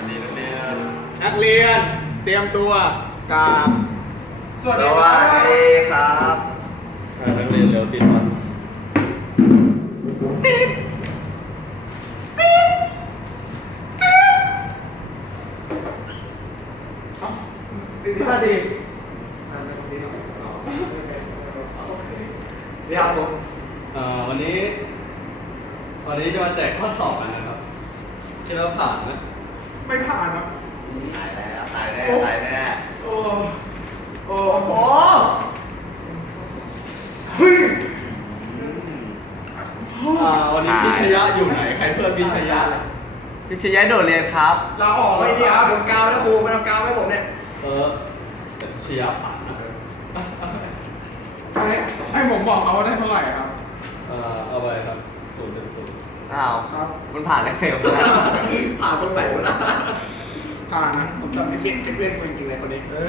ันนี้นักเรียนนักเรียนเตรียมตัวกราบสวัสดีครับสวัสดีครับนักเรียนเร็วติดมัดติดติดติดติดติดติดเรียบผมเดติวันนี้วันดติจะมาแจกข้ดติบกันนะครัดติดตตตตตตตตตตติิิิิิิิิิิดดดดดดดดดดแดติผ่านไหมไม่ผ่านอ่ะตายแล้วตายแน่ตายแน่โอ้โหฮ้อ่าวันนี้พิชยะอยู่ไหน ใครเพื่อนพิชยะพิชยะโดดเรียนครับ เราออกไม่ดีครับผมกาวนะครูไปทำกาวให้ผมเนี่ย เออเชียร์ผ่านนะให้ผมบอกเขาว่าได้เท่าไหร่ครับอ้าวครับมันผ่านแลอะไรไปผ่านตรงไหนวะผ่านนะผมจำไม่เป็นเพื่อนคนกินเลยคนนี้